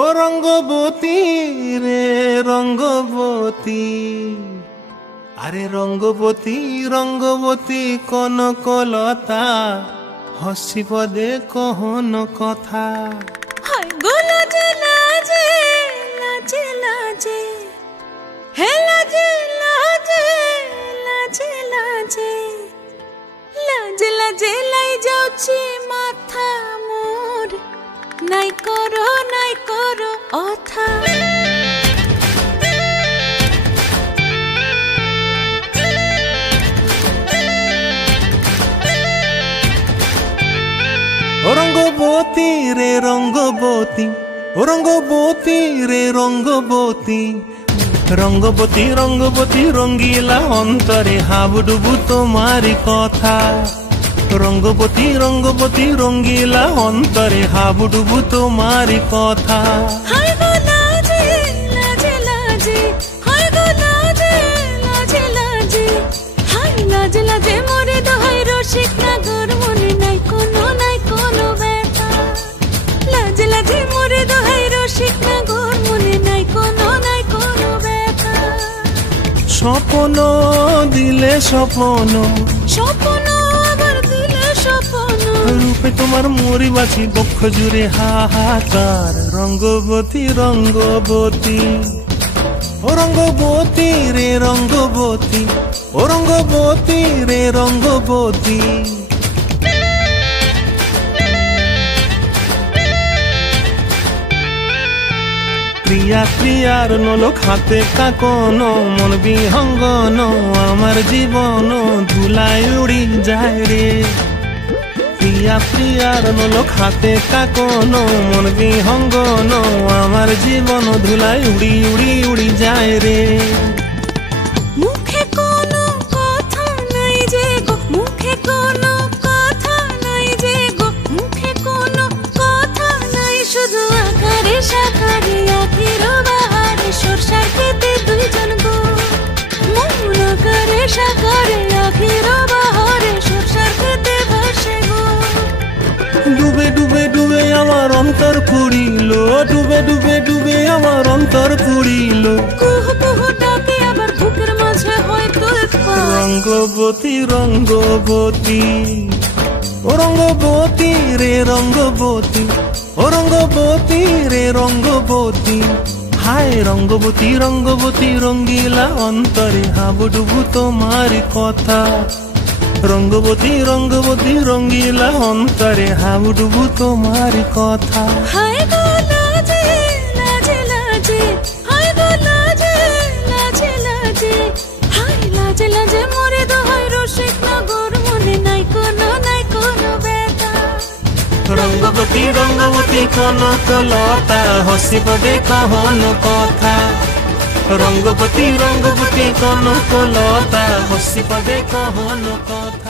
ও রঙ্গবতী রে রঙ্গবতী, আরে রঙ্গবতী রঙ্গবতী কনকলতা, হসিব দে কহন কথা। হায় গো লাজে লাজে লাজে লাজে, হে লাজে লাজে লাজে লাজে, লাজে লাজে লাই যাଉଛି মাথা মোর, নাই করো অথা। ও রঙ্গবতী রে রঙ্গবতী, ও রঙ্গবতী রে রঙ্গবতী, রঙ্গবতী রঙ্গবতী রঙ্গিলা অন্তরে হাবুডুবু তোমারি কথা। রঙ্গবতী রঙ্গবতী রঙ্গিলা অন্তরে হাবুডুবু তোমারি কথা। হায় গো লাজে লাজে লাজে, হায় গো লাজে লাজে লাজে, হায় লাজে লাজে মোরে দোহাই রসিক নাগর, মনে নাই কোনো ব্যথা। লাজে লাজে মোরে দোহাই রসিক নাগর, মনে নাই কোনো ব্যথা। স্বপ্ন দিলে স্বপ্ন, স্বপ্ন আবার দিলে স্বপ্ন, রূপে তোমার মরি বাছি বক্ষ জুড়ে হাহাকার। রঙ্গবতী রঙ্গবতী, ও রঙ্গবতী রে রঙ্গবতী, ও রঙ্গবতী রে রঙ্গবতী। প্রিয়া প্রিয়ার নলোক হাতে কাকন, মন বিহঙ্গন আমার জীবন ধুলায় উড়ি যায় রে। প্রিয়া প্রিয়ার নলোক হাতে কাকন, মন বিহঙ্গন আমার জীবন ধুলায় উড়ি উড়ি উড়ি যায় রে। মুখে কোনো কথা নাই যে গো, মুখে কোনো কথা নাই যে গো, মুখে কোনো কথা নাই, শুধু আকারে সাকারে আখির বাহারে সরষার খেতে দুইজন গো। মন আকারে সাকারে আখির বাহারে সরষার খেতে ভাসে গো। ডুবে ডুবে ডুবে আমার অন্তর পুড়িল, ডুবে ডুবে ডুবে আমার অন্তর পুড়িল। কুহু কুহু ডাকে আবার বুকের মাঝে হয় তোলপাড়। রঙ্গবতী রঙ্গবতী, ও রঙ্গবতী রে রঙ্গবতী, ও রঙ্গবতী রে রঙ্গবতী। হায় রঙ্গবতী রঙ্গবতী রঙ্গিলা অন্তরে হাবুডুবু তোমারি কথা। রঙ্গবতী রঙ্গবতী রঙ্গিলা অন্তরে হাবুডুবু তোমারি কথা। হায় গো লাজে লাজে লাজে, হায় গো লাজে লাজে লাজে, হায় লাজে লাজে মোরে দোহাই রসিক নগর, মনে নাই কোনো ব্যথা। রঙ্গবতী রঙ্গবতী কনকলতা, হসিব দে কহন কথা। রঙ্গবতী রঙ্গবতী কনকলতা, হসিব দে কহন কথা।